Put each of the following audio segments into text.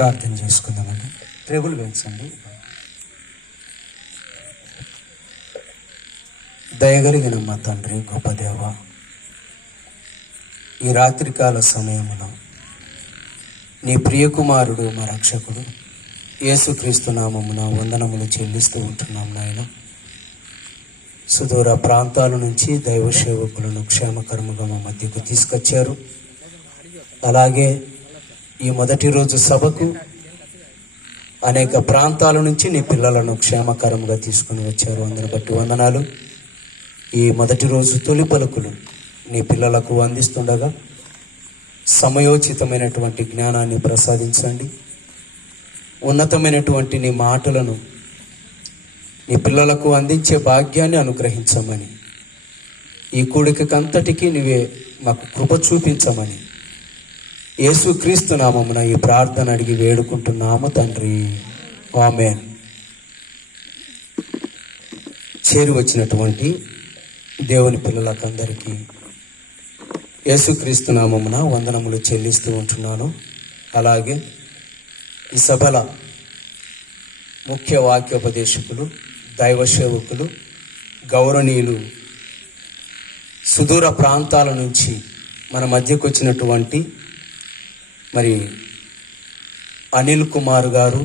ప్రార్థన చేసుకుందామండి. ట్రేబుల్ వేయించండి. దయగలిగిన మా తండ్రి, గొప్ప దేవ, ఈ రాత్రికాల సమయంలో నీ ప్రియకుమారుడు మా రక్షకుడు యేసుక్రీస్తు నామమున వందనములు చెల్లిస్తూ ఉంటున్నాం నాయన. సుదూర ప్రాంతాల నుంచి దైవ సేవకులను క్షేమకరముగా మా మధ్యకు తీసుకొచ్చారు. అలాగే ఈ మొదటి రోజు సభకు అనేక ప్రాంతాల నుంచి నీ పిల్లలను క్షేమకరంగా తీసుకుని వచ్చారు. అందరిని బట్టి వందనాలు. ఈ మొదటి రోజు తొలి పలుకులు నీ పిల్లలకు అందిస్తుండగా సమయోచితమైనటువంటి జ్ఞానాన్ని ప్రసాదించండి. ఉన్నతమైనటువంటి నీ మాటలను నీ పిల్లలకు అందించే భాగ్యాన్ని అనుగ్రహించమని, ఈ కూడికంతటికీ నీవే మాకు కృప చూపించమని యేసుక్రీస్తు నామమున ఈ ప్రార్థన అడిగి వేడుకుంటున్నాము తండ్రి, ఆమేన్. చేరి వచ్చినటువంటి దేవుని పిల్లలకందరికీ యేసుక్రీస్తు నామమున వందనములు చెల్లిస్తూ ఉంటున్నాను. అలాగే ఈ సభల ముఖ్య వాక్యోపదేశకులు, దైవ సేవకులు, గౌరవనీయులు, సుదూర ప్రాంతాల నుంచి మన మధ్యకు వచ్చినటువంటి మరి అనిల్ కుమార్ గారు,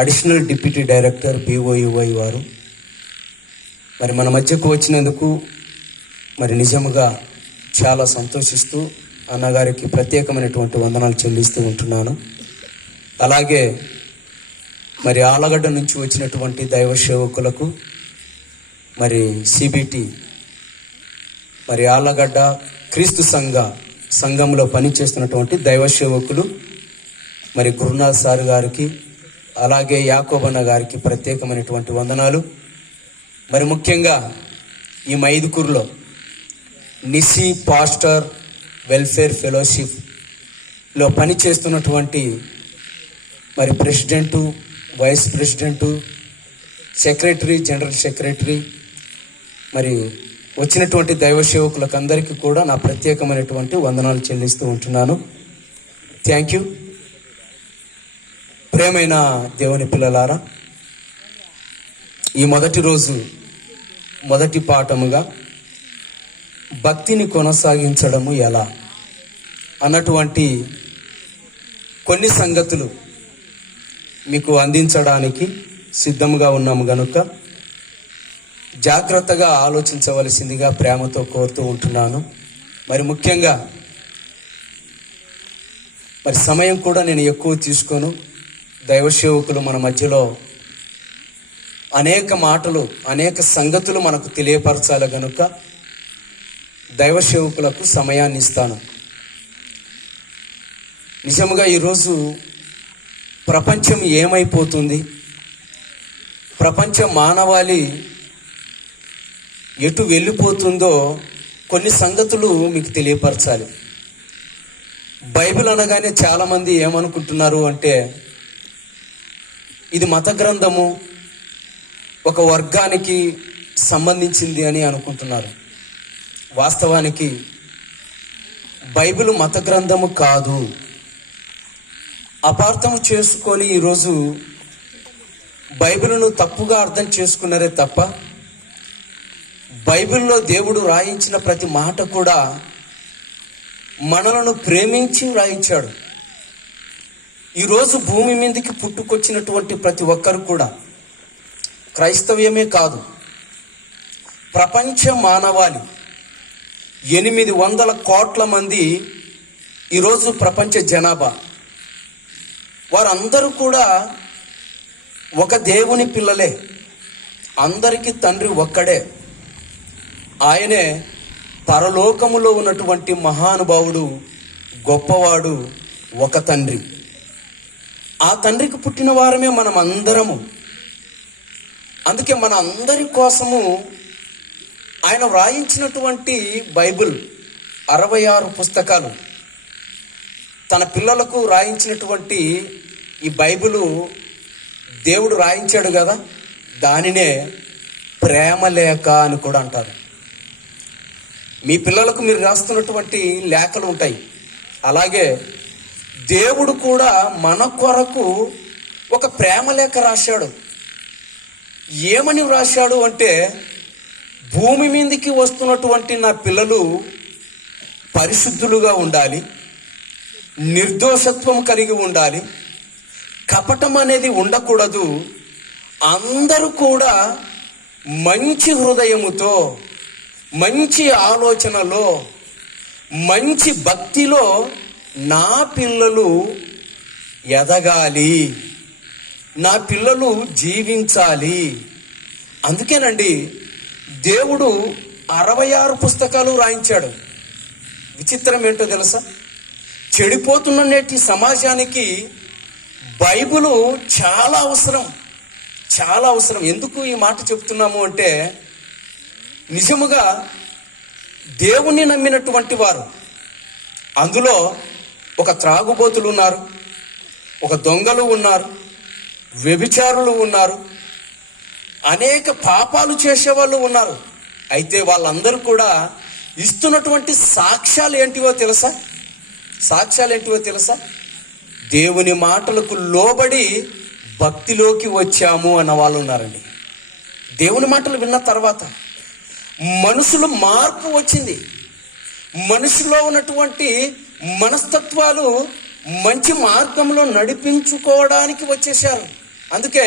అడిషనల్ డిప్యూటీ డైరెక్టర్ BOUI వారు మరి మన మధ్యకు వచ్చినందుకు మరి నిజంగా చాలా సంతోషిస్తూ అన్నగారికి ప్రత్యేకమైనటువంటి వందనాలు చెల్లిస్తూ ఉంటున్నాను. అలాగే మరి ఆలగడ్డ నుంచి వచ్చినటువంటి దైవ సేవకులకు, మరి CBT మరి ఆలగడ్డ క్రీస్తు సంఘంలో పనిచేస్తున్నటువంటి దైవ సేవకులు మరి గురునాథ్ సార్ గారికి, అలాగే యాకోబన్న గారికి ప్రత్యేకమైనటువంటి వందనాలు. మరి ముఖ్యంగా ఈ మైదుకూరులో నిసి పాస్టర్ వెల్ఫేర్ ఫెలోషిప్లో పనిచేస్తున్నటువంటి మరి president, vice president, secretary, general secretary, మరి వచ్చినటువంటి దైవ సేవకులకు అందరికీ కూడా నా ప్రత్యేకమైనటువంటి వందనాలు చెల్లిస్తూ ఉంటున్నాను. Thank you. ప్రేమైన దేవుని పిల్లలారా, ఈ మొదటి రోజు మొదటి పాఠముగా భక్తిని కొనసాగించడము ఎలా అన్నటువంటి కొన్ని సంగతులు మీకు అందించడానికి సిద్ధంగా ఉన్నాము గనుక జాగ్రత్తగా ఆలోచించవలసిందిగా ప్రేమతో కోరుతూ ఉంటున్నాను. మరి ముఖ్యంగా మరి సమయం కూడా నేను ఎక్కువ తీసుకోను. దైవ సేవకులు మన మధ్యలో అనేక మాటలు, అనేక సంగతులు మనకు తెలియపరచాలి గనుక దైవ సేవకులకు సమయాన్ని ఇస్తాను. నిజంగా ఈరోజు ప్రపంచం ఏమైపోతుంది, ప్రపంచ మానవాళి ఎటు వెళ్ళిపోతుందో కొన్ని సంగతులు మీకు తెలియపరచాలి. బైబిల్ అనగానే చాలామంది ఏమనుకుంటున్నారు అంటే ఇది మత గ్రంథము, ఒక వర్గానికి సంబంధించింది అని అనుకుంటున్నారు. వాస్తవానికి బైబిల్ మత గ్రంథము కాదు. అపార్థం చేసుకొని ఈరోజు బైబిల్ను తప్పుగా అర్థం చేసుకున్నారే తప్ప బైబిల్లో దేవుడు రాయించిన ప్రతి మాట కూడా మనలను ప్రేమించి రాయించాడు. ఈరోజు భూమి మీదకి పుట్టుకొచ్చినటువంటి ప్రతి ఒక్కరు కూడా క్రైస్తవ్యమే కాదు, ప్రపంచ మానవాళి 800 కోట్ల మంది ఈరోజు ప్రపంచ జనాభా, వారందరూ కూడా ఒక దేవుని పిల్లలే. అందరికీ తండ్రి ఒక్కడే. ఆయనే పరలోకములో ఉన్నటువంటి మహానుభావుడు, గొప్పవాడు, ఒక తండ్రి. ఆ తండ్రికి పుట్టిన వారమే మనం అందరము. అందుకే మన అందరి కోసము ఆయన వ్రాయించినటువంటి బైబిల్ 66 పుస్తకాలు, తన పిల్లలకు రాయించినటువంటి ఈ బైబిలు దేవుడు రాయించాడు కదా, దానినే ప్రేమ లేఖ అని కూడా అంటారు. మీ పిల్లలకు మీరు రాస్తున్నటువంటి లేఖలు ఉంటాయి. అలాగే దేవుడు కూడా మన కొరకు ఒక ప్రేమ లేఖ రాశాడు. ఏమని రాశాడు అంటే, భూమి మీదకి వస్తున్నటువంటి నా పిల్లలు పరిశుద్ధులుగా ఉండాలి, నిర్దోషత్వం కలిగి ఉండాలి, కపటం అనేది ఉండకూడదు, అందరూ కూడా మంచి హృదయముతో, మంచి ఆలోచనలో, మంచి భక్తిలో నా పిల్లలు ఎదగాలి, నా పిల్లలు జీవించాలి. అందుకేనండి దేవుడు 66 పుస్తకాలు రాయించాడు. విచిత్రం ఏంటో తెలుసా? చెడిపోతున్న నేటి సమాజానికి బైబిలు చాలా అవసరం, చాలా అవసరం. ఎందుకు ఈ మాట చెప్తున్నాము అంటే, నిజముగా దేవుణ్ణి నమ్మినటువంటి వారు, అందులో ఒక త్రాగుబోతులు ఉన్నారు, ఒక దొంగలు ఉన్నారు, వ్యభిచారులు ఉన్నారు, అనేక పాపాలు చేసేవాళ్ళు ఉన్నారు. అయితే వాళ్ళందరూ కూడా ఇస్తున్నటువంటి సాక్ష్యాలు ఏంటివో తెలుసా? సాక్ష్యాలు ఏంటివో తెలుసా? దేవుని మాటలకు లోబడి భక్తిలోకి వచ్చాము అన్న వాళ్ళు ఉన్నారండి. దేవుని మాటలు విన్న తర్వాత మనసులో మార్పు వచ్చింది. మనిషిలో ఉన్నటువంటి మనస్తత్వాలు మంచి మార్గంలో నడిపించుకోవడానికి వచ్చేసారు. అందుకే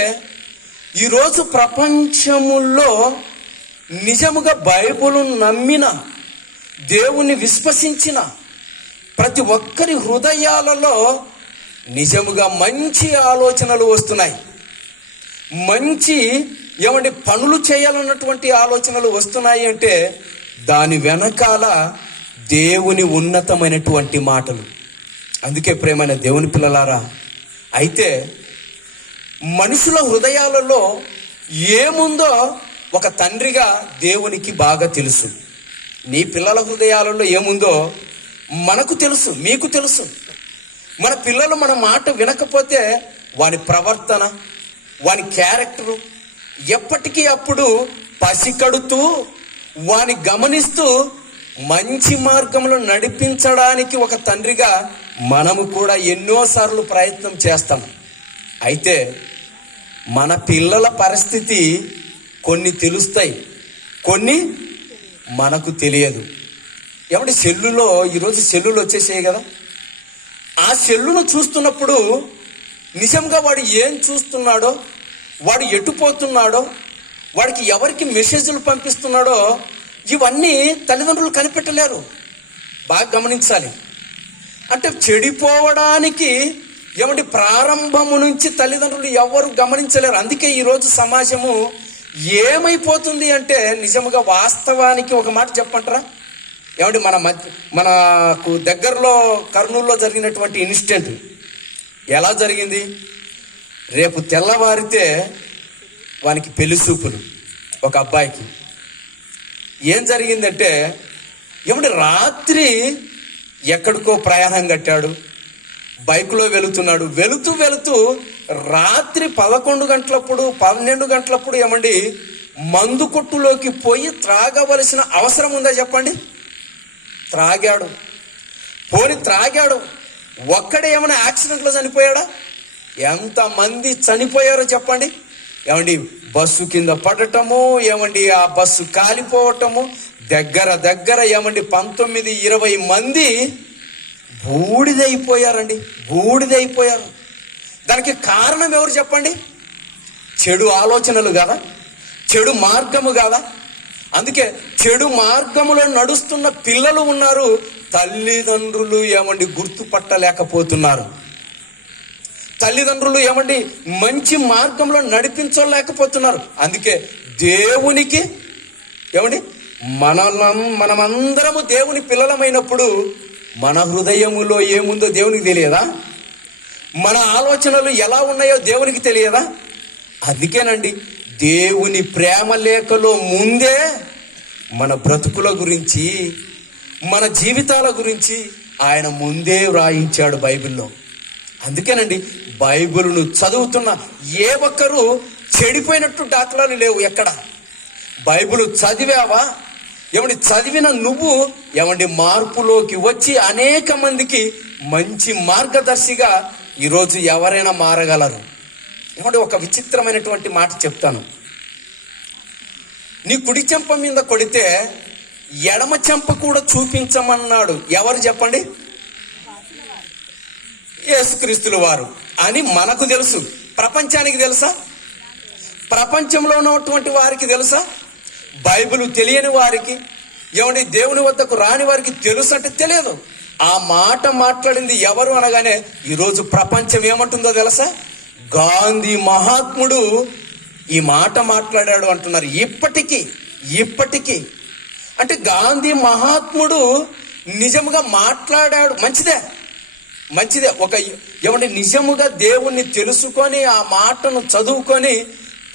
ఈరోజు ప్రపంచములో నిజముగా బైబిల్ నమ్మిన, దేవుని విశ్వసించిన ప్రతి ఒక్కరి హృదయాలలో నిజముగా మంచి ఆలోచనలు వస్తున్నాయి. మంచి పనులు చేయాలన్నటువంటి ఆలోచనలు వస్తున్నాయి అంటే దాని వెనకాల దేవుని ఉన్నతమైనటువంటి మాటలు. అందుకే ప్రేమైన దేవుని పిల్లలారా, అయితే మనుషుల హృదయాలలో ఏముందో ఒక తండ్రిగా దేవునికి బాగా తెలుసు. నీ పిల్లల హృదయాలలో ఏముందో మనకు తెలుసు, మీకు తెలుసు. మన పిల్లలు మన మాట వినకపోతే వాని ప్రవర్తన, వాని క్యారెక్టరు ఎప్పటికీ అప్పుడు పసికడుతూ వాని గమనిస్తూ మంచి మార్గంలో నడిపించడానికి ఒక తండ్రిగా మనము కూడా ఎన్నోసార్లు ప్రయత్నం చేస్తాం. అయితే మన పిల్లల పరిస్థితి కొన్ని తెలుస్తాయి, కొన్ని మనకు తెలియదు. సెల్లులో ఈరోజు సెల్లులు వచ్చేసాయి కదా, ఆ సెల్లును చూస్తున్నప్పుడు నిజంగా వాడు ఏం చూస్తున్నాడో, వాడు ఎటుపోతున్నాడో, వాడికి ఎవరికి మెసేజ్లు పంపిస్తున్నాడో ఇవన్నీ తల్లిదండ్రులు కనిపెట్టలేరు. బాగా గమనించాలి. అంటే చెడిపోవడానికి ప్రారంభము నుంచి తల్లిదండ్రులు ఎవరు గమనించలేరు. అందుకే ఈరోజు సమాజము ఏమైపోతుంది అంటే, నిజముగా వాస్తవానికి ఒక మాట చెప్పంటారా? మనకు దగ్గరలో కర్నూలులో జరిగినటువంటి ఇన్సిడెంట్ ఎలా జరిగింది? రేపు తెల్లవారితే వానికి పెళ్లి చూపులు ఒక అబ్బాయికి. ఏం జరిగిందంటే, రాత్రి ఎక్కడికో ప్రయాణం కట్టాడు, బైక్లో వెళుతున్నాడు. వెళుతూ రాత్రి 11 గంటలప్పుడు 12 గంటలప్పుడు మందు కొట్టులోకి పోయి త్రాగవలసిన అవసరం ఉందా చెప్పండి? త్రాగాడు. త్రాగాడు, ఒక్కడే యాక్సిడెంట్లో చనిపోయాడా? ఎంతమంది చనిపోయారో చెప్పండి. బస్సు కింద పడటము, ఆ బస్సు కాలిపోవటము, దగ్గర 19-20 మంది బూడిదైపోయారండి, బూడిదైపోయారు. దానికి కారణం ఎవరు చెప్పండి? చెడు ఆలోచనలు కాదా? చెడు మార్గము కాదా? అందుకే చెడు మార్గములో నడుస్తున్న పిల్లలు ఉన్నారు, తల్లిదండ్రులు గుర్తుపట్టలేకపోతున్నారు. తల్లిదండ్రులు మంచి మార్గంలో నడిపించలేకపోతున్నారు. అందుకే దేవునికి మనమందరము దేవుని పిల్లలమైనప్పుడు మన హృదయములో ఏముందో దేవునికి తెలియదా? మన ఆలోచనలు ఎలా ఉన్నాయో దేవునికి తెలియదా? అందుకేనండి దేవుని ప్రేమ లేఖలో ముందే మన బ్రతుకుల గురించి, మన జీవితాల గురించి ఆయన ముందే వ్రాయించాడు బైబిల్లో. అందుకేనండి బైబిల్ను చదువుతున్న ఏ ఒక్కరూ చెడిపోయినట్టు దాఖలాలు లేవు ఎక్కడ. బైబిల్ చదివావా? చదివిన నువ్వు మార్పులోకి వచ్చి అనేక మందికి మంచి మార్గదర్శిగా ఈరోజు ఎవరైనా మారగలరు. ఏమంటే ఒక విచిత్రమైనటువంటి మాట చెప్తాను. నీ కుడి చెంప మీద కొడితే ఎడమ చెంప కూడా చూపించమన్నాడు. ఎవరు చెప్పండి? యేసుక్రీస్తుల వారు అని మనకు తెలుసు. ప్రపంచానికి తెలుసా? ప్రపంచంలో ఉన్నటువంటి వారికి తెలుసా? బైబిల్ తెలియని వారికి, ఏమండి దేవుని వద్దకు రాని వారికి తెలుసు అంటే తెలియదు. ఆ మాట మాట్లాడింది ఎవరు అనగానే ఈరోజు ప్రపంచం ఏమంటుందో తెలుసా? గాంధీ మహాత్ముడు ఈ మాట మాట్లాడాడు అంటున్నారు. ఇప్పటికీ అంటే గాంధీ మహాత్ముడు నిజముగా మాట్లాడాడు. మంచిదే. ఒక ఏమంటే నిజముగా దేవుణ్ణి తెలుసుకొని ఆ మాటను చదువుకొని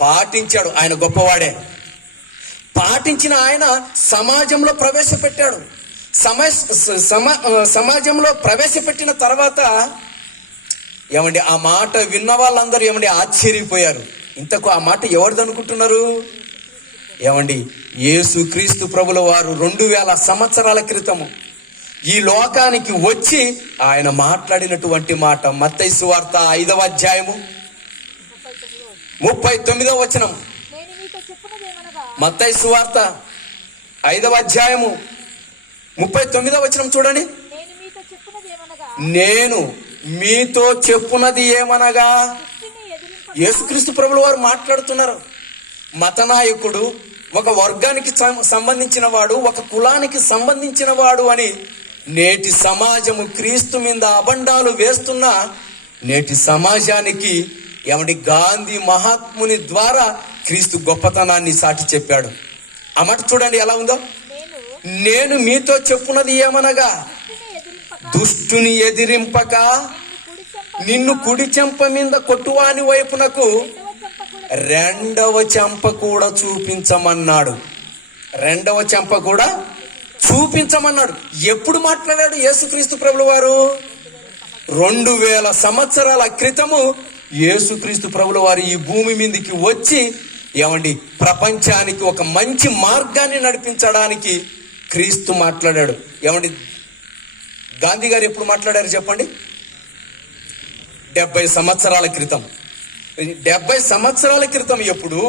పాటించాడు. ఆయన గొప్పవాడే. పాటించిన ఆయన సమాజంలో ప్రవేశపెట్టాడు. సమాజంలో ప్రవేశపెట్టిన తర్వాత ఏమండి ఆ మాట విన్న వాళ్ళందరూ ఏమండి ఆశ్చర్యపోయారు. ఇంతకు ఆ మాట ఎవరిది అనుకుంటున్నారు? ఏమండి యేసుక్రీస్తు ప్రభుల వారు 2000 సంవత్సరాల క్రితము ఈ లోకానికి వచ్చి ఆయన మాట్లాడినటువంటి మాట. మత్తయి సువార్త 5వ అధ్యాయము 39వ వచనం. మత్తయి సువార్త 5వ అధ్యాయము 39వ వచనం చూడండి. నేను మీతో చెప్పున్నది ఏమనగా, యేసుక్రీస్తు ప్రభుల వారు మాట్లాడుతున్నారు. మత నాయకుడు ఒక వర్గానికి సంబంధించిన వాడు, ఒక కులానికి సంబంధించిన వాడు అని నేటి సమాజము క్రీస్తు మీద అబండాలు వేస్తున్న నేటి సమాజానికి ఏమండి గాంధీ మహాత్ముని ద్వారా క్రీస్తు గొప్పతనాన్ని సాటి చెప్పాడు. ఆ మాట చూడండి ఎలా ఉందో. నేను మీతో చెప్పున్నది ఏమనగా, దుష్టుని ఎదిరింపక నిన్ను కుడి చెంప మీద కొట్టువాని వైపునకు 2వ చెంప కూడా చూపించమన్నాడు. 2వ చెంప కూడా చూపించమన్నాడు. ఎప్పుడు మాట్లాడాడు యేసుక్రీస్తు ప్రభుల వారు? 2000 సంవత్సరాల క్రితము యేసుక్రీస్తు ప్రభుల వారు ఈ భూమి మీదకి వచ్చి ఏమండి ప్రపంచానికి ఒక మంచి మార్గాన్ని నడిపించడానికి క్రీస్తు మాట్లాడాడు. ఏమండి గాంధీ గారు ఎప్పుడు మాట్లాడారు చెప్పండి? 70 సంవత్సరాల క్రితం. 70 సంవత్సరాల క్రితం ఎప్పుడు?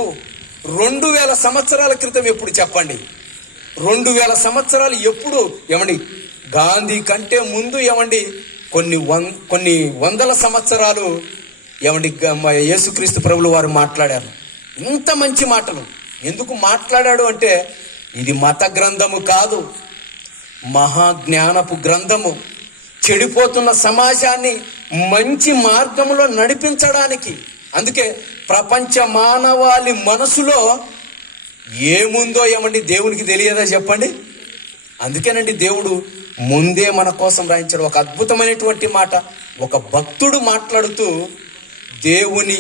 2000 సంవత్సరాల క్రితం ఎప్పుడు చెప్పండి? 2000 సంవత్సరాలు ఎప్పుడు? ఏమండి గాంధీ కంటే ముందు ఏమండి కొన్ని వందల సంవత్సరాలు ఏమండి యేసుక్రీస్తు ప్రభులు వారు మాట్లాడారు. ఇంత మంచి మాటలు ఎందుకు మాట్లాడాడు అంటే, ఇది మత గ్రంథము కాదు, మహాజ్ఞానపు గ్రంథము. చెడిపోతున్న సమాజాన్ని మంచి మార్గంలో నడిపించడానికి. అందుకే ప్రపంచ మానవాళి మనసులో ఏముందో ఏమండి దేవునికి తెలియదా చెప్పండి? అందుకేనండి దేవుడు ముందే మన కోసం రాయించాడు. ఒక అద్భుతమైనటువంటి మాట. ఒక భక్తుడు మాట్లాడుతూ దేవుని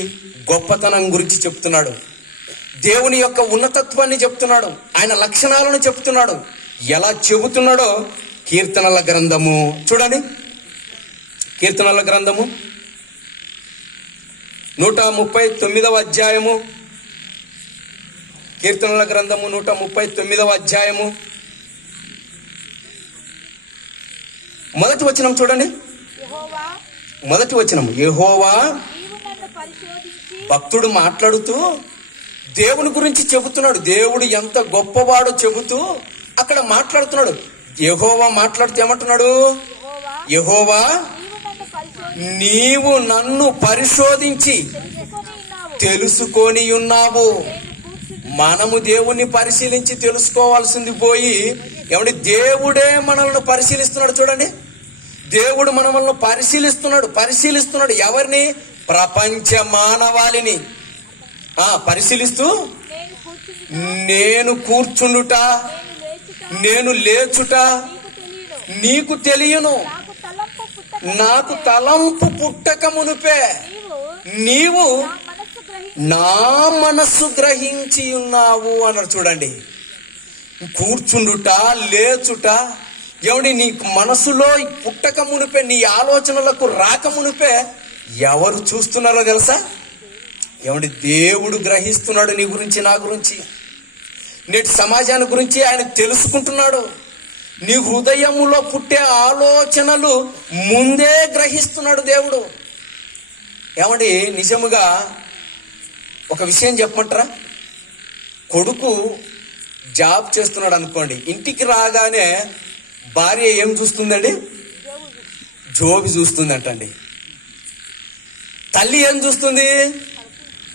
గొప్పతనం గురించి చెప్తున్నాడు, దేవుని యొక్క ఉన్నతత్వాన్ని చెప్తున్నాడు, ఆయన లక్షణాలను చెప్తున్నాడు. ఎలా చెబుతున్నాడో కీర్తనల గ్రంథము చూడండి. కీర్తనల గ్రంథము 139వ అధ్యాయము. కీర్తనల గ్రంథము 139వ అధ్యాయము మొదటి వచనం చూడండి. మొదటి వచనం, యెహోవా. భక్తుడు మాట్లాడుతూ దేవుని గురించి చెబుతున్నాడు. దేవుడు ఎంత గొప్పవాడో చెబుతూ అక్కడ మాట్లాడుతున్నాడు. యెహోవా మాట్లాడుతూ ఏమంటున్నాడు? యెహోవా, నీవు నన్ను పరిశోధించి తెలుసుకొని ఉన్నావు. మనము దేవుణ్ణి పరిశీలించి తెలుసుకోవాల్సింది పోయి ఏమంటే దేవుడే మనల్ని పరిశీలిస్తున్నాడు. చూడండి, దేవుడు మనల్ని పరిశీలిస్తున్నాడు. ఎవరిని? ప్రపంచ మానవాళిని పరిశీలిస్తూ, నేను కూర్చుండుట, నేను లేచుట నీకు తెలియను, నాకు తలంపు పుట్టక మునుపే నీవు నా మనస్సు గ్రహించి ఉన్నావు అన్నారు. చూడండి, కూర్చుండుట, లేచుట, ఎవడి నీ మనసులో పుట్టక మునిపే, నీ ఆలోచనలకు రాక మునిపే ఎవరు చూస్తున్నారో తెలుసా? ఏమండి దేవుడు గ్రహిస్తున్నాడు నీ గురించి, నా గురించి, నేటి సమాజాన్ని గురించి ఆయన తెలుసుకుంటున్నాడు. నీ హృదయములో పుట్టే ఆలోచనలు ముందే గ్రహిస్తున్నాడు దేవుడు. ఏమండి, నిజముగా ఒక విషయం చెప్పమంటారా? కొడుకు జాబ్ చేస్తున్నాడు అనుకోండి, ఇంటికి రాగానే భార్య ఏం చూస్తుందండి? జోబి చూస్తుందంటండి. తల్లి ఏం చూస్తుంది?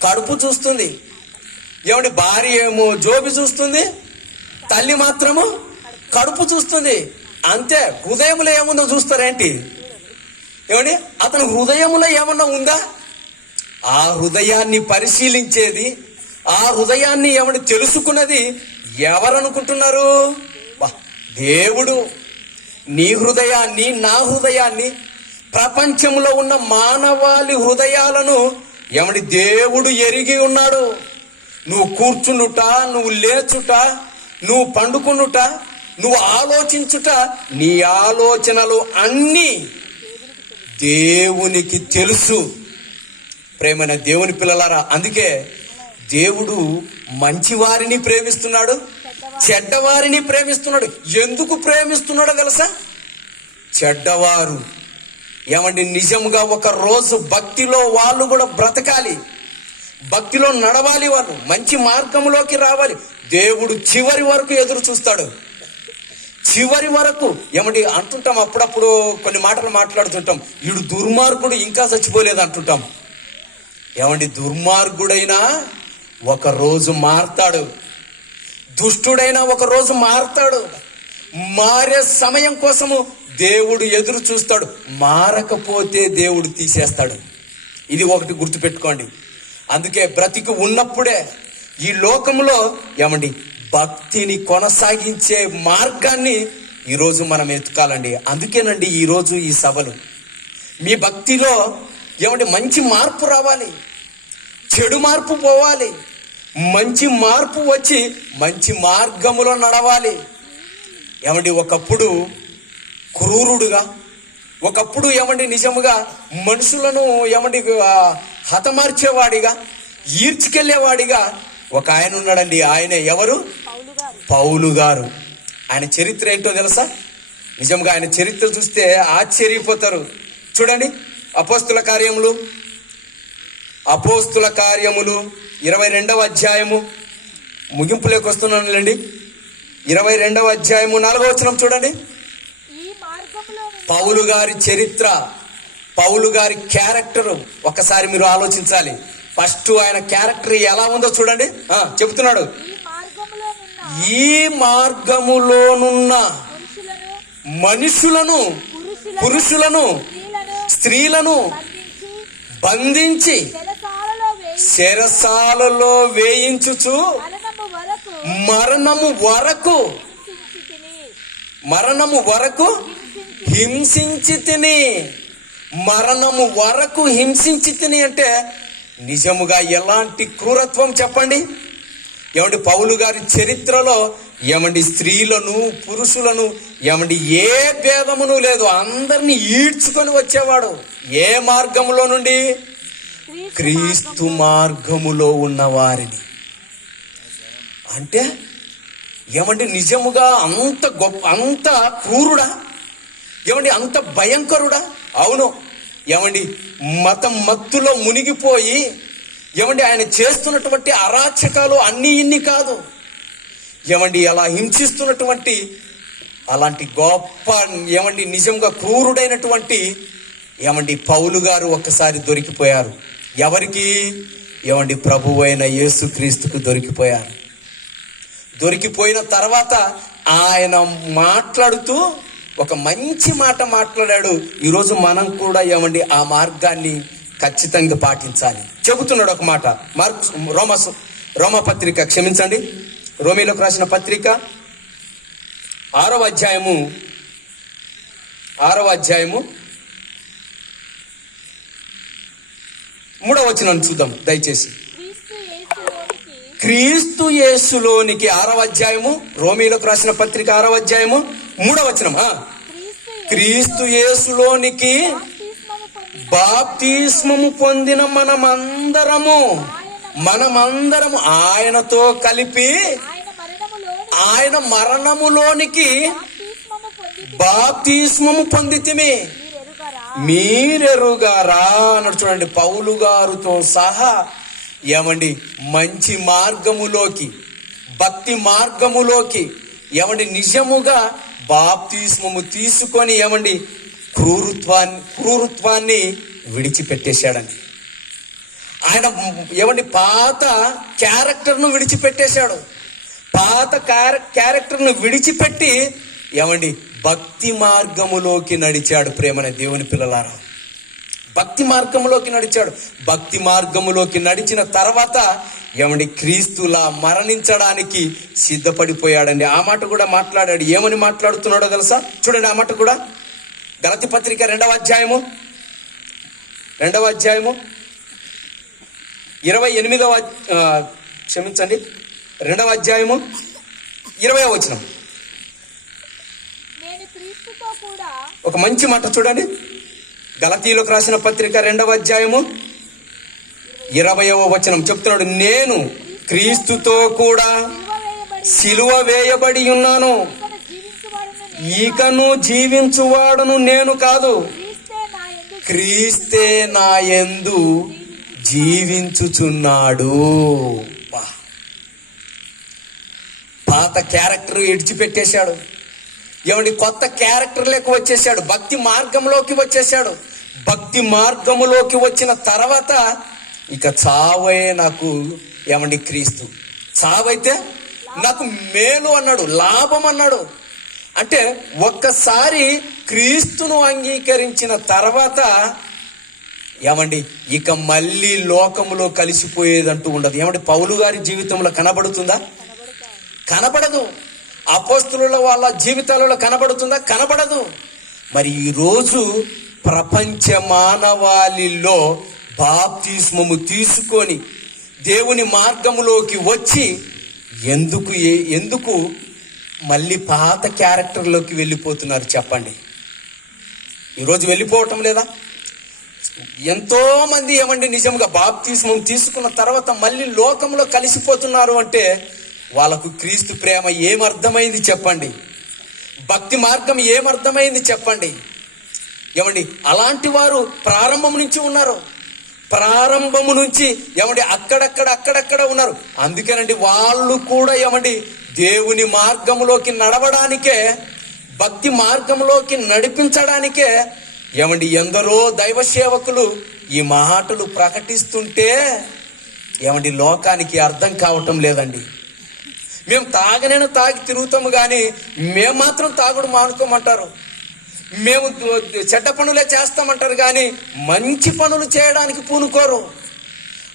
కడుపు చూస్తుంది. ఏమండి, భార్య ఏమో జోబి చూస్తుంది, తల్లి మాత్రము కడుపు చూస్తుంది. అంతే. హృదయంలో ఏముందో చూస్తారేంటి? ఏమండి, అతని హృదయంలో ఏమన్నా ఉందా? ఆ హృదయాన్ని పరిశీలించేది, ఆ హృదయాన్ని ఏమని తెలుసుకున్నది ఎవరనుకుంటున్నారు? దేవుడు. నీ హృదయాన్ని, నా హృదయాన్ని, ప్రపంచంలో ఉన్న మానవాళి హృదయాలను ఏమని దేవుడు ఎరిగి ఉన్నాడు. నువ్వు కూర్చునుట, నువ్వు లేచుట, నువ్వు పండుకునుట, నువ్వు ఆలోచించుట, నీ ఆలోచనలు అన్నీ దేవునికి తెలుసు. ప్రేమైన దేవుని పిల్లలారా, అందుకే దేవుడు మంచివారిని ప్రేమిస్తున్నాడు, చెడ్డవారిని ప్రేమిస్తున్నాడు. ఎందుకు ప్రేమిస్తున్నాడో తెలుసా? చెడ్డవారు ఏమండి నిజంగా ఒక రోజు భక్తిలో వాళ్ళు కూడా బ్రతకాలి, భక్తిలో నడవాలి, వాళ్ళు మంచి మార్గంలోకి రావాలి. దేవుడు చివరి వరకు ఎదురు చూస్తాడు. చివరి వరకు ఏమండి అంటుంటాం, అప్పుడప్పుడు కొన్ని మాటలు మాట్లాడుతుంటాం, వీడు దుర్మార్గుడు ఇంకా చచ్చిపోలేదు అంటుంటాం. ఏమండి, దుర్మార్గుడైనా ఒక రోజు మారతాడు, దుష్టుడైనా ఒక రోజు మారతాడు. మారే సమయం కోసము దేవుడు ఎదురు చూస్తాడు. మారకపోతే దేవుడు తీసేస్తాడు. ఇది ఒకటి గుర్తుపెట్టుకోండి. అందుకే బ్రతికి ఉన్నప్పుడే ఈ లోకంలో ఏమండి భక్తిని కొనసాగించే మార్గాన్ని ఈరోజు మనం ఎత్తుకాలండి. అందుకేనండి ఈరోజు ఈ సభలు. మీ భక్తిలో ఏమంటే మంచి మార్పు రావాలి, చెడు మార్పు పోవాలి, మంచి మార్పు వచ్చి మంచి మార్గములో నడవాలి. ఏమండి ఒకప్పుడు క్రూరుడుగా, ఒకప్పుడు ఏమండి నిజముగా మనుషులను ఏమండి హతమార్చేవాడిగా, ఈడ్చుకెళ్లేవాడిగా ఒక ఆయన ఉన్నాడండి. ఆయనే ఎవరు? పౌలు గారు. ఆయన చరిత్ర ఏంటో తెలుసా? నిజంగా ఆయన చరిత్ర చూస్తే ఆశ్చర్యపోతారు. చూడండి, అపోస్తుల కార్యములు 22వ అధ్యాయము, ముగింపులోకి వస్తున్నానులేండి. 22వ అధ్యాయము 4వ వచనం చూడండి. పౌలు గారి చరిత్ర, పౌలు గారి క్యారెక్టర్ ఒకసారి మీరు ఆలోచించాలి. ఫస్ట్ ఆయన క్యారెక్టర్ ఎలా ఉందో చూడండి. చెప్తున్నాడు, ఈ మార్గములోనున్న మనుషులను, పురుషులను, స్త్రీలను బంధించి చెరసాలలో వేయించుచు మరణము వరకు హింసించి తిని. మరణము వరకు హింసించి తిని అంటే నిజముగా ఎలాంటి క్రూరత్వం చెప్పండి. ఏమండి పౌలు గారి చరిత్రలో ఏమండి స్త్రీలను, పురుషులను ఏమండి ఏ భేదమును లేదు, అందరినీ ఈడ్చుకొని వచ్చేవాడు. ఏ మార్గములో నుండి? క్రీస్తు మార్గములో ఉన్న వారిని. అంటే ఏమండి నిజముగా అంత గొప్ప, అంత క్రూరుడా? ఏమండి అంత భయంకరుడా? అవును. ఏమండి మతం మత్తులో మునిగిపోయి ఏమండి ఆయన చేస్తున్నటువంటి అరాచకాలు అన్నీ ఇన్ని కాదు. ఏమండి అలా హింసిస్తున్నటువంటి అలాంటి గొప్ప ఏమండి నిజంగా క్రూరుడైనటువంటి ఏమండి పౌలు గారు ఒక్కసారి దొరికిపోయారు. ఎవరికి? ఏమండి ప్రభువు అయిన యేసుక్రీస్తుకు దొరికిపోయారు. దొరికిపోయిన తర్వాత ఆయన మాట్లాడుతూ ఒక మంచి మాట మాట్లాడాడు. ఈరోజు మనం కూడా ఏమండి ఆ మార్గాన్ని ఖచ్చితంగా పాటించాలి. చెబుతున్నాడు ఒక మాట. రోమపత్రిక, క్షమించండి, రోమీలకు రాసిన పత్రిక 6వ అధ్యాయము 3వ వచనం చూద్దాం దయచేసి. క్రీస్తు యేసులోనికి 6వ అధ్యాయము, రోమీలకు రాసిన పత్రిక 6వ అధ్యాయము 3వ వచనం. క్రీస్తు యేసులోనికి బాప్తిస్మము పొందిన మనమందరము ఆయనతో కలిపి ఆయన మరణములోనికి బాప్తిస్మము పొందితిమి, మీరెరుగారా అన్నాడు. చూడండి, పౌలు గారితో సహా ఏమండి మంచి మార్గములోకి, భక్తి మార్గములోకి ఏమండి నిజముగా బాప్తిస్మము తీసుకొని ఏమండి క్రూరత్వాన్ని విడిచిపెట్టేశాడండి. ఆయన ఏమండి పాత క్యారెక్టర్ను విడిచిపెట్టేశాడు. పాత క్యారెక్టర్ను విడిచిపెట్టి ఏమండి భక్తి మార్గములోకి నడిచాడు. ప్రేమనే దేవుని పిల్లలారా, భక్తి మార్గములోకి నడిచాడు. భక్తి మార్గములోకి నడిచిన తర్వాత ఏమండి క్రీస్తులా మరణించడానికి సిద్ధపడిపోయాడండి. ఆ మాట కూడా మాట్లాడాడు. ఏమని మాట్లాడుతున్నాడో తెలుసా? చూడండి, ఆ మాట కూడా గలతీ పత్రిక 2వ అధ్యాయము 28వ 2వ అధ్యాయము 20వ వచనం. ఒక మంచి మాట చూడండి, గలతీలోకి రాసిన పత్రిక 2వ అధ్యాయము 20వ వచనం చెప్తున్నాడు, నేను క్రీస్తుతో కూడా సిలువ వేయబడి ఉన్నాను, ఇకను జీవించువాడును నేను కాదు, క్రీస్తే నా యందు జీవించుచున్నాడు. పాత క్యారెక్టర్ విడిచిపెట్టేశాడు. ఏమండి కొత్త క్యారెక్టర్లోకి వచ్చేసాడు. భక్తి మార్గంలోకి వచ్చేసాడు. భక్తి మార్గములోకి వచ్చిన తర్వాత ఇక చావే నాకు ఏమండి క్రీస్తు, చావైతే నాకు మేలు అన్నాడు, లాభం అన్నాడు. అంటే ఒక్కసారి క్రీస్తును అంగీకరించిన తర్వాత ఏమండి ఇక మళ్ళీ లోకములో కలిసిపోయేదంటూ ఉండదు. ఏమండి పౌలు గారి జీవితంలో కనబడుతుందా? కనబడదు. అపోస్తలుల వాళ్ళ జీవితాలలో కనబడుతుందా? కనబడదు. మరి ఈరోజు ప్రపంచ మానవాళిలో బాప్తిస్మము తీసుకొని దేవుని మార్గములోకి వచ్చి ఎందుకు మళ్ళీ పాత క్యారెక్టర్లోకి వెళ్ళిపోతున్నారు చెప్పండి? ఈరోజు వెళ్ళిపోవటం లేదా? ఎంతో మంది ఏమండి నిజంగా బాప్తిస్మం తీసుకున్న తర్వాత మళ్ళీ లోకంలో కలిసిపోతున్నారు అంటే వాళ్ళకు క్రీస్తు ప్రేమ ఏమర్థమైంది చెప్పండి? భక్తి మార్గం ఏమర్థమైంది చెప్పండి? ఏమండి అలాంటి వారు ప్రారంభం నుంచి ఉన్నారు. ప్రారంభము నుంచి ఏమండి అక్కడక్కడ ఉన్నారు. అందుకేనండి వాళ్ళు కూడా ఏమండి దేవుని మార్గంలోకి నడవడానికే, భక్తి మార్గంలోకి నడిపించడానికే ఏమండి ఎందరో దైవ సేవకులు ఈ మాటలు ప్రకటిస్తుంటే ఏమండి లోకానికి అర్థం కావటం లేదండి. మేము తాగి తిరుగుతాము కానీ మేము మాత్రం తాగుడు మానుకోమంటారు. మేము చెడ్డ పనులే చేస్తామంటారు కానీ మంచి పనులు చేయడానికి పూనుకోరు.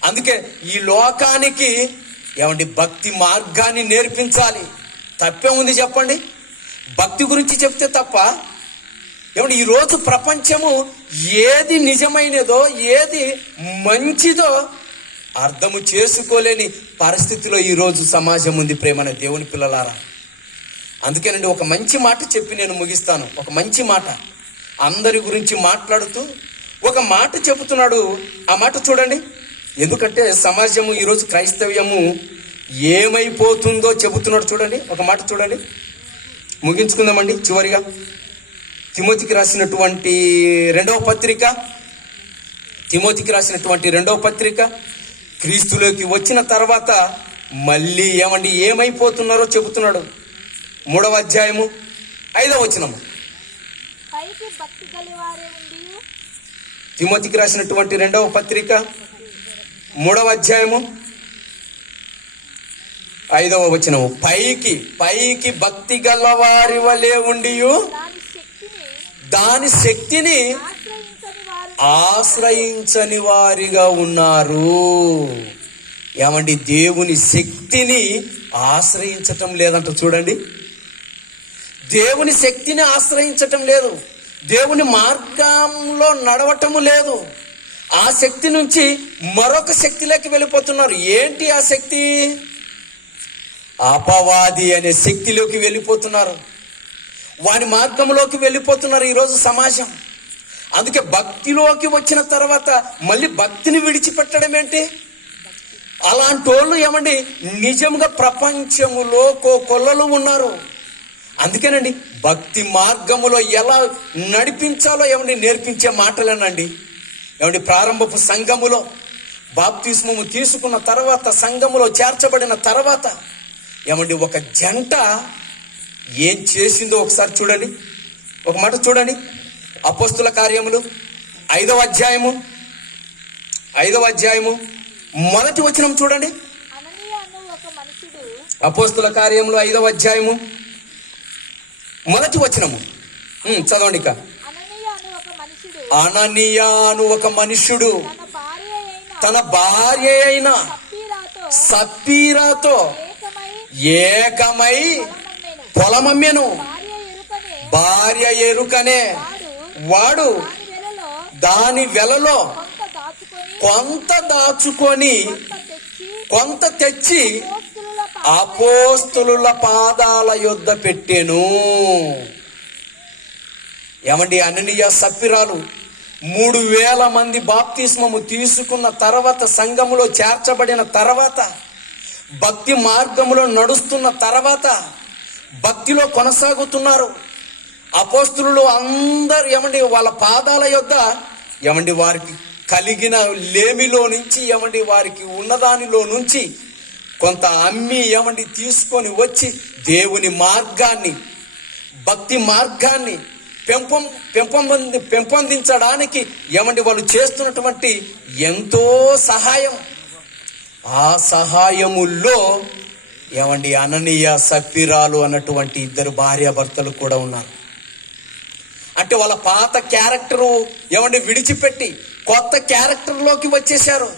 అందుకే ఈ లోకానికి ఏమండి భక్తి మార్గాన్ని నేర్పించాలి. తప్పే ఉంది చెప్పండి? భక్తి గురించి చెప్తే తప్ప? ఏమండి ఈరోజు ప్రపంచము ఏది నిజమైనదో, ఏది మంచిదో అర్థము చేసుకోలేని పరిస్థితిలో ఈరోజు సమాజం ఉంది. ప్రేమన దేవుని పిల్లలారా, అందుకేనండి ఒక మంచి మాట చెప్పి నేను ముగిస్తాను. ఒక మంచి మాట అందరి గురించి మాట్లాడుతూ ఒక మాట చెబుతున్నాడు. ఆ మాట చూడండి. ఎందుకంటే సమాజము ఈరోజు క్రైస్తవ్యము ఏమైపోతుందో చెబుతున్నాడు. చూడండి, ఒక మాట చూడండి, ముగించుకుందామండి. చివరిగా తిమోతికి రాసినటువంటి రెండవ పత్రిక క్రీస్తులోకి వచ్చిన తర్వాత మళ్ళీ ఏమైపోతున్నారో చెబుతున్నాడు. 3వ అధ్యాయము 5వ వచనము. తిమోతికి రాసినటువంటి 2వ పత్రిక 3వ అధ్యాయము 5వ వచనము. పైకి భక్తి గల వారి వలె ఉండియు దాని శక్తిని ఆశ్రయించని వారిగా ఉన్నారు. ఏమండి దేవుని శక్తిని ఆశ్రయించటం లేదంట. చూడండి, దేవుని శక్తిని ఆశ్రయించటం లేదు, దేవుని మార్గంలో నడవటము లేదు. ఆ శక్తి నుంచి మరొక శక్తిలోకి వెళ్ళిపోతున్నారు. ఏంటి ఆ శక్తి? అపవాది అనే శక్తిలోకి వెళ్ళిపోతున్నారు. వాని మార్గంలోకి వెళ్ళిపోతున్నారు ఈరోజు సమాజం. అందుకే భక్తిలోకి వచ్చిన తర్వాత మళ్ళీ భక్తిని విడిచిపెట్టడం ఏంటి? అలాంటి వాళ్ళు ఏమండి నిజంగా ప్రపంచములో కొల్లలు ఉన్నారు. అందుకేనండి భక్తి మార్గములో ఎలా నడిపించాలో ఏమండి నేర్పించే మాటలేనండి. ఏమండి ప్రారంభపు సంఘములో బాప్తిస్మము తీసుకున్న తర్వాత, సంఘములో చేర్చబడిన తర్వాత ఏమండి ఒక జంట ఏం చేసిందో ఒకసారి చూడండి. ఒక మాట చూడండి. అపోస్తుల కార్యములు 5వ అధ్యాయము మొదటి వచనం చూడండి. అపోస్తుల కార్యములు 5వ అధ్యాయము మొదటి వచనము చదవండి. ఇక అననీయ అను ఒక మనుష్యుడు తన భార్య అయిన సప్పీరాతో ఏకమై పొలమమ్మెను. భార్య ఎరుకనే వాడు దాని వెలలో కొంత దాచుకొని కొంత తెచ్చి అపోస్తులుల పాదాల యొద్ద పెట్టెను. ఏమండి అననీయ సప్పిరాలు 3000 మంది బాప్తిస్మము తీసుకున్న తర్వాత, సంఘములో చేర్చబడిన తర్వాత, భక్తి మార్గములో నడుస్తున్న తర్వాత, భక్తిలో కొనసాగుతున్నారు. అపోస్తులు అందరు ఏమండి వాళ్ళ పాదాల యొద్ద ఏమండి వారికి కలిగిన లేమిలో నుంచి, ఏమండి వారికి ఉన్నదానిలో నుంచి కొంత అమ్మి ఏమండి తీసుకొని వచ్చి దేవుని మార్గాన్ని, భక్తి మార్గాన్ని పెంపొందించడానికి ఏమండి వాళ్ళు చేస్తున్నటువంటి ఎంతో సహాయం. ఆ సహాయముల్లో ఏమండి అననీయ సప్పిరాలు అన్నటువంటి 2 భార్యాభర్తలు కూడా ఉన్నారు. అంటే వాళ్ళ పాత క్యారెక్టరు ఏమండి విడిచిపెట్టి కొత్త క్యారెక్టర్లోకి వచ్చేశారు.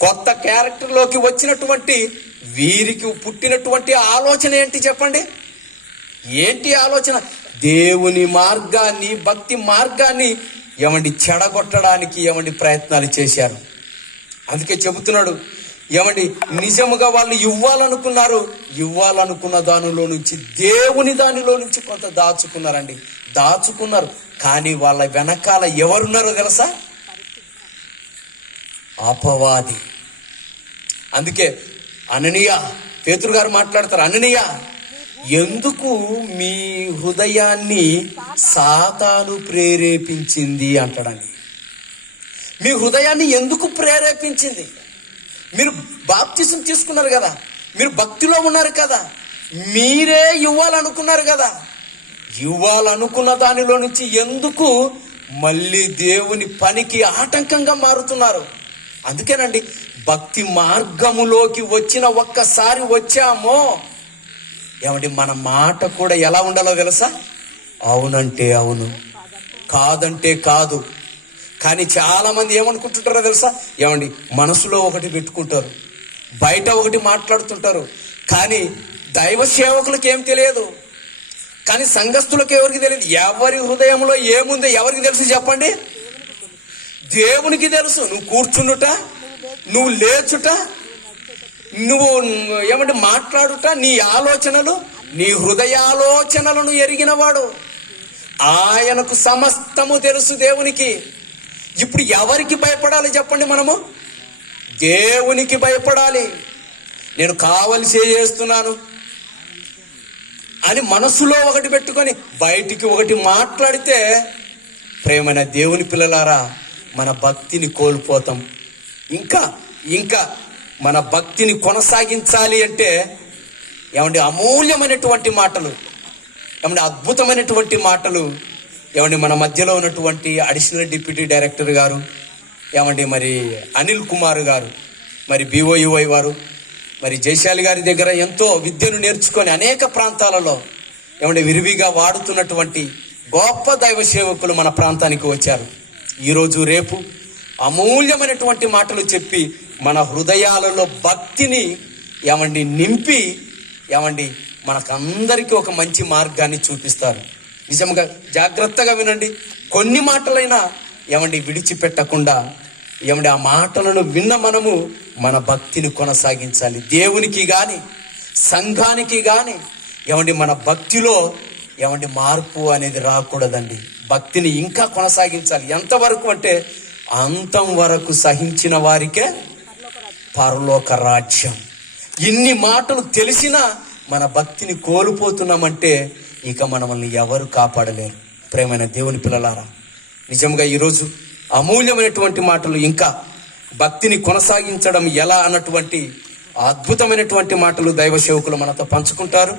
కొత్త క్యారెక్టర్లోకి వచ్చినటువంటి వీరికి పుట్టినటువంటి ఆలోచన ఏంటి చెప్పండి? ఏంటి ఆలోచన? దేవుని మార్గాన్ని, భక్తి మార్గాన్ని ఏమండి చెడగొట్టడానికి ఏమండి ప్రయత్నాలు చేశారు. అందుకే చెబుతున్నాడు ఏమండి నిజముగా వాళ్ళు ఇవ్వాలనుకున్న దానిలో నుంచి, దేవుని దానిలో నుంచి కొంత దాచుకున్నారు. కానీ వాళ్ళ వెనకాల ఎవరున్నారో తెలుసా? అపవాది. అందుకే అననీయ, పేతురు గారు మాట్లాడతారు, అననీయ ఎందుకు మీ హృదయాన్ని సాతాను ప్రేరేపించింది అంటాడండి. మీ హృదయాన్ని ఎందుకు ప్రేరేపించింది? మీరు బాప్తిసం తీసుకున్నారు కదా, మీరు భక్తిలో ఉన్నారు కదా, మీరే ఇవ్వాలనుకున్నారు కదా, ఇవ్వాలనుకున్న దానిలో నుంచి ఎందుకు మళ్ళీ దేవుని పనికి ఆటంకంగా మారుతున్నారు? అందుకేనండి భక్తి మార్గములోకి ఒక్కసారి వచ్చామో ఏమండి మన మాట కూడా ఎలా ఉండాలో తెలుసా? అవునంటే అవును, కాదంటే కాదు. కానీ చాలా మంది ఏమనుకుంటుంటారో తెలుసా? ఏమండి మనసులో ఒకటి పెట్టుకుంటారు, బయట ఒకటి మాట్లాడుతుంటారు. కానీ దైవ సేవకులకు ఏం తెలియదు, కానీ సంఘస్థులకు ఎవరికి తెలియదు. ఎవరి హృదయంలో ఏముందో ఎవరికి తెలుసు చెప్పండి? దేవునికి తెలుసు. నువ్వు కూర్చుండుట, నువ్వు లేచుట, నువ్వు ఏమంటే మాట్లాడుట, నీ ఆలోచనలు, నీ హృదయాలోచనలను ఎరిగినవాడు. ఆయనకు సమస్తము తెలుసు దేవునికి. ఇప్పుడు ఎవరికి భయపడాలి చెప్పండి? మనము దేవునికి భయపడాలి. నేను కావలసే చేస్తున్నాను అని మనసులో ఒకటి పెట్టుకొని బయటికి ఒకటి మాట్లాడితే, ప్రేమైన దేవుని పిల్లలారా, మన భక్తిని కోల్పోతాం. ఇంకా మన భక్తిని కొనసాగించాలి అంటే ఏమండి అమూల్యమైనటువంటి మాటలు, ఏమండి అద్భుతమైనటువంటి మాటలు, ఏమండి మన మధ్యలో ఉన్నటువంటి అడిషనల్ డిప్యూటీ డైరెక్టర్ గారు, ఏమండి మరి అనిల్ కుమార్ గారు, మరి BOUI వారు, మరి జయశాలి గారి దగ్గర ఎంతో విద్యను నేర్చుకొని అనేక ప్రాంతాలలో ఏమంటే విరివిగా వాడుతున్నటువంటి గొప్ప దైవ సేవకులు మన ప్రాంతానికి వచ్చారు. ఈరోజు రేపు అమూల్యమైనటువంటి మాటలు చెప్పి మన హృదయాలలో భక్తిని ఏమండి నింపి ఏమండి మనకందరికీ ఒక మంచి మార్గాన్ని చూపిస్తారు. నిజంగా జాగ్రత్తగా వినండి. కొన్ని మాటలైనా ఏమండి విడిచిపెట్టకుండా ఏమండి ఆ మాటలను విన్న మనము మన భక్తిని కొనసాగించాలి. దేవునికి కానీ సంఘానికి కానీ ఏమండి మన భక్తిలో ఏమండి మార్పు అనేది రాకూడదండి. భక్తిని ఇంకా కొనసాగించాలి. ఎంతవరకు అంటే అంతం వరకు సహించిన వారికే పరలోక రాజ్యం. ఇన్ని మాటలు తెలిసినా మన భక్తిని కోల్పోతున్నామంటే ఇక మనల్ని ఎవరు కాపాడలేరు. ప్రేమైన దేవుని పిల్లలారా, నిజంగా ఈరోజు అమూల్యమైనటువంటి మాటలు, ఇంకా భక్తిని కొనసాగించడం ఎలా అన్నటువంటి అద్భుతమైనటువంటి మాటలు దైవ సేవకులు మనతో పంచుకుంటారు.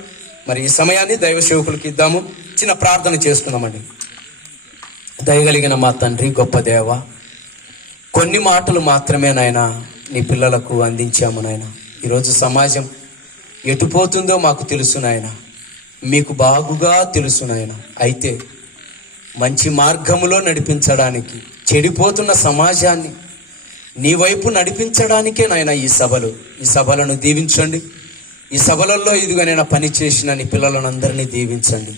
మరి ఈ సమయాన్ని దైవ సేవకులకి ఇద్దాము. చిన్న ప్రార్థన చేసుకుందామండి. దయగలిగిన మా తండ్రి, గొప్ప దేవ, కొన్ని మాటలు మాత్రమే నాయనా నీ పిల్లలకు అందించాము నాయన. ఈరోజు సమాజం ఎటుపోతుందో మాకు తెలుసు నాయన, మీకు బాగుగా తెలుసు నాయన. అయితే మంచి మార్గములో నడిపించడానికి, చెడిపోతున్న సమాజాన్ని నీ వైపు నడిపించడానికే నాయన ఈ సభలను దీవించండి. ఈ సభలలో ఇదిగోనైనా పని చేసిన నీ పిల్లలను అందరినీ దీవించండి.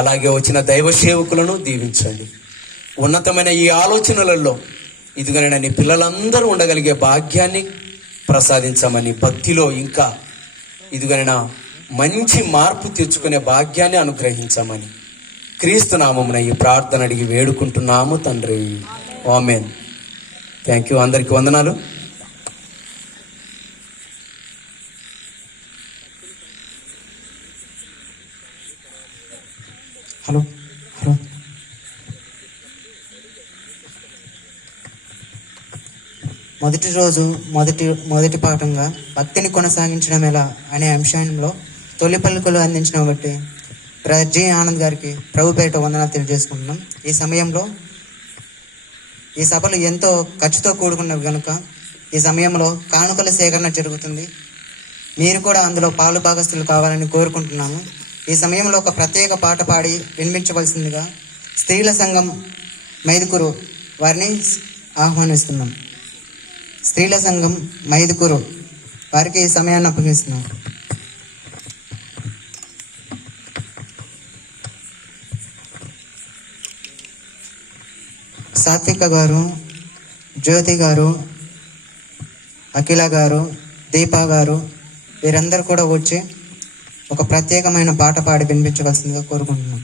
అలాగే వచ్చిన దైవ సేవకులను దీవించండి. ఉన్నతమైన ఈ ఆలోచనలలో ఇదిగోనైనా నీ పిల్లలందరూ ఉండగలిగే భాగ్యాన్ని ప్రసాదించమని, భక్తిలో ఇంకా ఇదిగోనైనా మంచి మార్పు తెచ్చుకునే భాగ్యాన్ని అనుగ్రహించమని క్రీస్తు నామమున ఈ ప్రార్థన అడిగి వేడుకుంటున్నాము తండ్రి. ఆమేన్. Thank you. అందరికీ వందనాలు. హలో హలో మొదటి పాఠంగా భక్తిని కొనసాగించడం ఎలా అనే అంశంలో తొలి పలుకులు అందించిన బట్టి బ్రదర్ జి ఆనంద్ గారికి ప్రభు పేరిట వందనాలు తెలియజేసుకుంటున్నాం. ఈ సమయంలో ఈ సభలు ఎంతో ఖర్చుతో కూడుకున్నవి కనుక ఈ సమయంలో కానుకల సేకరణ జరుగుతుంది. మీరు కూడా అందులో పాలు భాగస్తులు కావాలని కోరుకుంటున్నాము. ఈ సమయంలో ఒక ప్రత్యేక పాట పాడి వినిపించవలసిందిగా స్త్రీల సంఘం మైదుకూరు వారిని ఆహ్వానిస్తున్నాం. స్త్రీల సంఘం మైదుకూరు వారికి ఈ సమయాన్ని అప్పగిస్తున్నాం. సాత్విక గారు, జ్యోతి గారు, అఖిల గారు, దీపా గారు వీరందరూ కూడా వచ్చి ఒక ప్రత్యేకమైన పాట పాడి వినిపించవలసిందిగా కోరుకుంటున్నాం.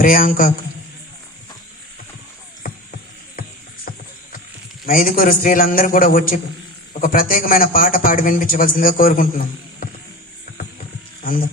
ప్రియాంక, మైదుకూరు స్త్రీలందరూ కూడా వచ్చి ఒక ప్రత్యేకమైన పాట పాడి వినిపించవలసిందిగా కోరుకుంటున్నాం. అందరూ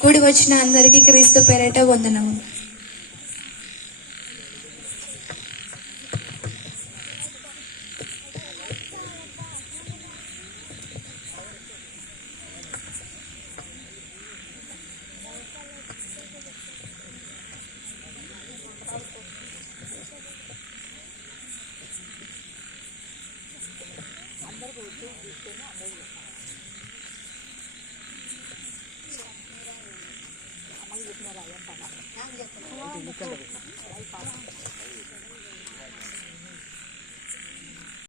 కూడి వచ్చిన అందరికీ క్రీస్తు పేరిట వందనము. అందరికీ